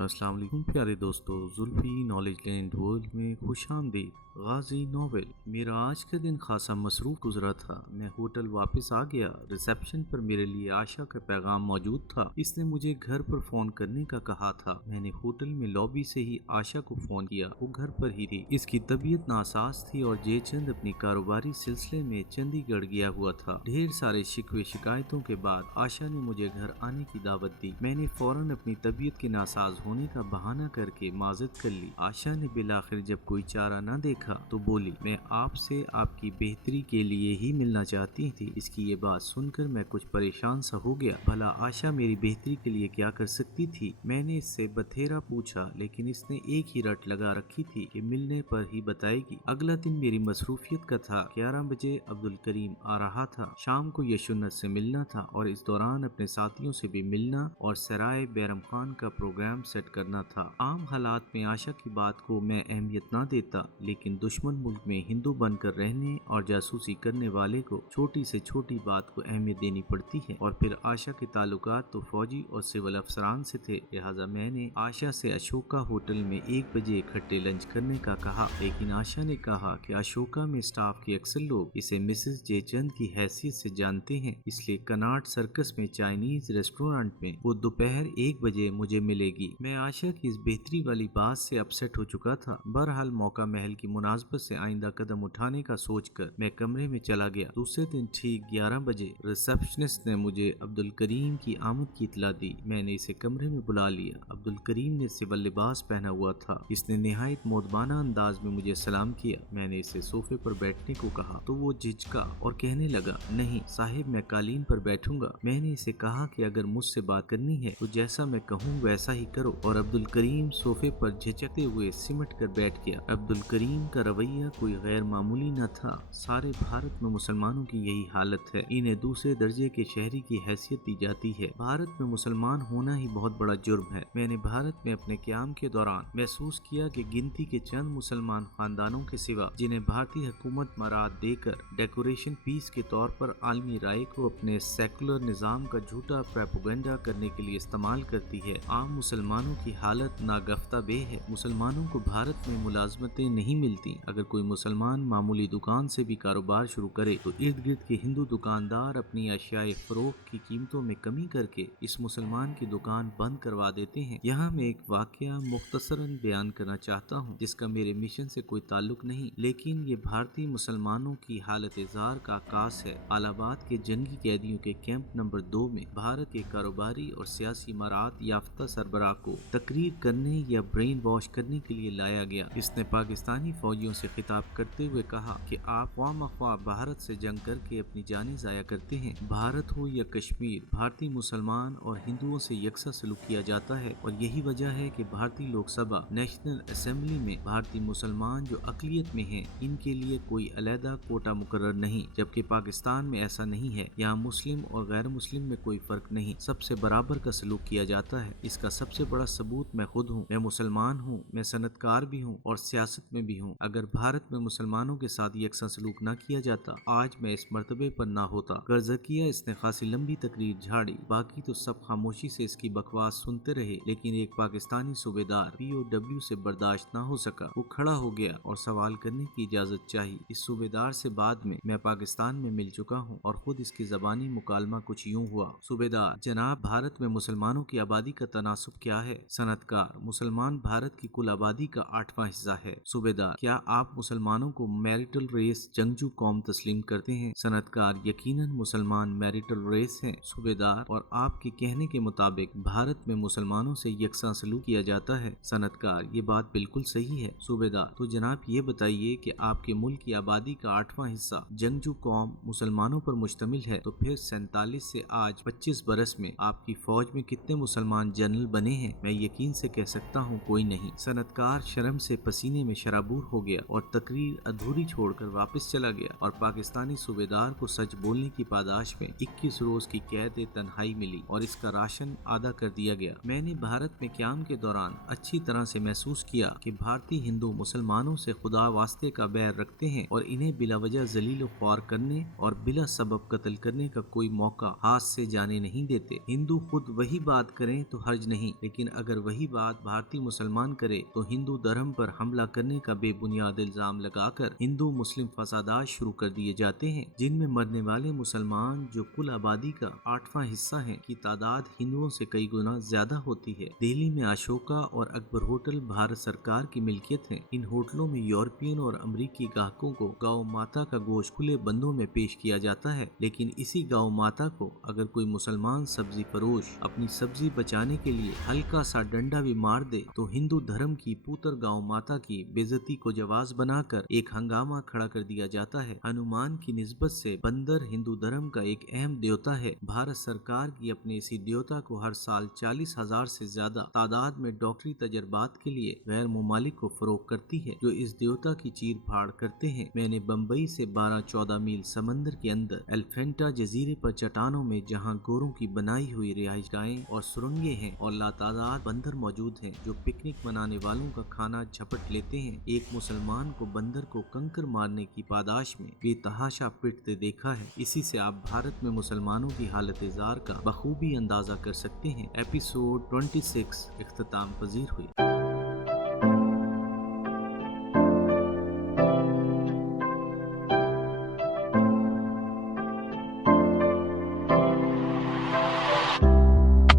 السلام علیکم پیارے دوستو، زلفی نالج لینڈ ورلڈ میں خوش آمدید۔ غازی ناول۔ میرا آج کا دن خاصا مصروف گزرا تھا۔ میں ہوٹل واپس آ گیا۔ ریسیپشن پر میرے لیے آشا کا پیغام موجود تھا۔ اس نے مجھے گھر پر فون کرنے کا کہا تھا۔ میں نے ہوٹل میں لابی سے ہی آشا کو فون کیا۔ وہ گھر پر ہی تھی۔ اس کی طبیعت ناساز تھی اور جے چند اپنی کاروباری سلسلے میں چندی گڑھ گیا ہوا تھا۔ ڈھیر سارے شکوے شکایتوں کے بعد آشا نے مجھے گھر آنے کی دعوت دی۔ میں نے فوراً اپنی طبیعت کے ناساز ہونے کا بہانہ کر کے معذرت کر لی۔ آشا نے بالآخر جب کوئی چارہ نہ دیکھا تو بولی، میں آپ سے آپ کی بہتری کے لیے ہی ملنا چاہتی تھی۔ اس کی یہ بات سن کر میں کچھ پریشان سا ہو گیا۔ بھلا آشا میری بہتری کے لیے کیا کر سکتی تھی؟ میں نے اس سے بتھیرا پوچھا، لیکن اس نے ایک ہی رٹ لگا رکھی تھی کہ ملنے پر ہی بتائے گی۔ اگلا دن میری مصروفیت کا تھا۔ 11 بجے عبدالکریم آ رہا تھا۔ شام کو یشونت سے ملنا تھا اور اس دوران اپنے ساتھیوں سے بھی ملنا اور سرائے بیرم خان کا پروگرام سیٹ کرنا تھا۔ عام حالات میں آشا کی بات کو میں اہمیت نہ دیتا، لیکن دشمن ملک میں ہندو بن کر رہنے اور جاسوسی کرنے والے کو چھوٹی سے چھوٹی بات کو اہمیت دینی پڑتی ہے، اور پھر آشا کے تعلقات تو فوجی اور سول افسران سے تھے۔ لہٰذا میں نے آشا سے اشوکا ہوٹل میں 1 بجے اکٹھے لنچ کرنے کا کہا، لیکن آشا نے کہا کہ اشوکا میں اسٹاف کے اکثر لوگ اسے مسز جے چند کی حیثیت سے جانتے ہیں، اس لیے کناٹ سرکس میں چائنیز ریسٹورانٹ میں وہ دوپہر 1 بجے مجھے ملے گی۔ میں آشا کی اس بہتری والی بات سے اپسیٹ ہو چکا تھا۔ بہرحال موقع محل کی مناسبت سے آئندہ قدم اٹھانے کا سوچ کر میں کمرے میں چلا گیا۔ دوسرے دن ٹھیک 11 بجے ریسپشنسٹ نے مجھے عبدالکریم کی آمد کی اطلاع دی۔ میں نے اسے کمرے میں بلا لیا۔ عبدالکریم نے سول لباس پہنا ہوا تھا۔ اس نے نہایت مؤدبانہ انداز میں مجھے سلام کیا۔ میں نے اسے صوفے پر بیٹھنے کو کہا تو وہ جھجکا اور کہنے لگا، نہیں صاحب، میں قالین پر بیٹھوں گا۔ میں نے اسے کہا کہ اگر مجھ سے بات کرنی ہے تو جیسا میں کہوں ویسا ہی کرو، اور عبدالکریم صوفے پر جھجکتے ہوئے سمٹ کر بیٹھ گیا۔ عبدالکریم کا رویہ کوئی غیر معمولی نہ تھا۔ سارے بھارت میں مسلمانوں کی یہی حالت ہے۔ انہیں دوسرے درجے کے شہری کی حیثیت دی جاتی ہے۔ بھارت میں مسلمان ہونا ہی بہت بڑا جرم ہے۔ میں نے بھارت میں اپنے قیام کے دوران محسوس کیا کہ گنتی کے چند مسلمان خاندانوں کے سوا، جنہیں بھارتی حکومت مراعات دے کر ڈیکوریشن پیس کے طور پر عالمی رائے کو اپنے سیکولر نظام کا جھوٹا پروپیگنڈا کرنے کے لیے استعمال کرتی ہے، عام مسلمانوں کی حالت ناگفتہ بے ہے۔ مسلمانوں کو بھارت میں ملازمتیں نہیں ملتی۔ اگر کوئی مسلمان معمولی دکان سے بھی کاروبار شروع کرے تو ارد گرد کے ہندو دکاندار اپنی اشیاء فروخت کی قیمتوں میں کمی کر کے اس مسلمان کی دکان بند کروا دیتے ہیں۔ یہاں میں ایک واقعہ مختصراً بیان کرنا چاہتا ہوں جس کا میرے مشن سے کوئی تعلق نہیں، لیکن یہ بھارتی مسلمانوں کی حالت زار کا عکاس ہے۔ الہ آباد کے جنگی قیدیوں کے کیمپ نمبر 2 میں بھارت کے کاروباری اور سیاسی مراعات یافتہ سربراہ کو تقریر کرنے یا برین واش کرنے کے لیے لایا گیا۔ اس نے پاکستانی فوجیوں سے خطاب کرتے ہوئے کہا کہ آپ خواہ مخواہ بھارت سے جنگ کر کے اپنی جانیں ضائع کرتے ہیں۔ بھارت ہو یا کشمیر، بھارتی مسلمان اور ہندوؤں سے یکساں سلوک کیا جاتا ہے، اور یہی وجہ ہے کہ بھارتی لوک سبھا نیشنل اسمبلی میں بھارتی مسلمان جو اقلیت میں ہیں، ان کے لیے کوئی علیحدہ کوٹا مقرر نہیں، جبکہ پاکستان میں ایسا نہیں ہے۔ یہاں مسلم اور غیر مسلم میں کوئی فرق نہیں، سب سے برابر کا سلوک کیا جاتا ہے۔ اس کا سب سے بڑا ثبوت میں خود ہوں۔ میں مسلمان ہوں، میں صنعت کار بھی ہوں اور سیاست میں بھی ہوں۔ اگر بھارت میں مسلمانوں کے ساتھ یکساں سلوک نہ کیا جاتا، آج میں اس مرتبے پر نہ ہوتا۔ غرض کیا اس نے خاصی لمبی تقریر جھاڑی، باقی تو سب خاموشی سے اس کی بکواس سنتے رہے، لیکن ایک پاکستانی صوبیدار POW سے برداشت نہ ہو سکا۔ وہ کھڑا ہو گیا اور سوال کرنے کی اجازت چاہی۔ اس صوبیدار سے بعد میں پاکستان میں مل چکا ہوں اور خود اس کی زبانی مکالمہ کچھ یوں ہوا: صوبیدار جناب، بھارت میں مسلمانوں کی آبادی کا تناسب کیا ہے؟ صنعت کار: مسلمان بھارت کی کل آبادی کا 8واں حصہ ہے۔ صوبیدار: کیا آپ مسلمانوں کو میریٹل ریس جنگجو قوم تسلیم کرتے ہیں؟ صنعت کار: یقیناً مسلمان میریٹل ریس ہیں۔ صوبیدار: اور آپ کے کہنے کے مطابق بھارت میں مسلمانوں سے یکساں سلوک کیا جاتا ہے؟ صنعت کار: یہ بات بالکل صحیح ہے۔ صوبیدار: تو جناب یہ بتائیے کہ آپ کے ملک کی آبادی کا 8واں حصہ جنگجو قوم مسلمانوں پر مشتمل ہے، تو پھر 47 سے آج 25 برس میں آپ کی فوج میں کتنے مسلمان جنرل بنے ہیں؟ میں یقین سے کہہ سکتا ہوں کوئی نہیں۔ صنعت کار شرم سے پسینے میں شرابور ہو ہو گیا اور تقریر ادھوری چھوڑ کر واپس چلا گیا اور پاکستانی صوبیدار کو سچ بولنے کی پاداش میں 21 روز کی قید تنہائی ملی اور اس کا راشن آدھا کر دیا گیا۔ میں نے بھارت میں قیام کے دوران اچھی طرح سے محسوس کیا کہ بھارتی ہندو مسلمانوں سے خدا واسطے کا بیر رکھتے ہیں اور انہیں بلا وجہ ذلیل و خوار کرنے اور بلا سبب قتل کرنے کا کوئی موقع ہاتھ سے جانے نہیں دیتے۔ ہندو خود وہی بات کریں تو حرج نہیں، لیکن اگر وہی بات بھارتی مسلمان کرے تو ہندو دھرم پر حملہ کرنے کا بے بنیاد الزام لگا کر ہندو مسلم فسادات شروع کر دیے جاتے ہیں، جن میں مرنے والے مسلمان جو کل آبادی کا 8واں حصہ ہیں کی تعداد ہندوؤں سے کئی گنا زیادہ ہوتی ہے۔ دہلی میں اشوکا اور اکبر ہوٹل بھارت سرکار کی ملکیت ہیں۔ ان ہوٹلوں میں یورپین اور امریکی گاہکوں کو گاؤ ماتا کا گوشت کھلے بندوں میں پیش کیا جاتا ہے، لیکن اسی گاؤ ماتا کو اگر کوئی مسلمان سبزی فروش اپنی سبزی بچانے کے لیے ہلکا سا ڈنڈا بھی مار دے تو ہندو دھرم کی پوتر گاؤ ماتا کی بے عزتی کو جواز بنا کر ایک ہنگامہ کھڑا کر دیا جاتا ہے۔ ہنومان کی نسبت سے بندر ہندو دھرم کا ایک اہم دیوتا ہے۔ بھارت سرکار کی اپنے اسی دیوتا کو ہر سال 40,000 سے زیادہ تعداد میں ڈاکٹری تجربات کے لیے غیر ممالک کو فروخت کرتی ہے جو اس دیوتا کی چیر پھاڑ کرتے ہیں۔ میں نے بمبئی سے 12-14 میل سمندر کے اندر ایلیفینٹا جزیرے پر چٹانوں میں جہاں گوروں کی بنائی ہوئی رہائش گاہیں اور سرنگیں ہیں اور لاتعداد بندر موجود ہیں جو پکنک منانے والوں کا کھانا جھپٹ لیتے ہیں، ایک مسلمان کو بندر کو کنکر مارنے کی پاداش میں بے تحاشا پٹتے دیکھا ہے۔ اسی سے آپ بھارت میں مسلمانوں کی حالت زار کا بخوبی اندازہ کر سکتے ہیں۔ ایپیسوڈ 26 اختتام پذیر ہوئی۔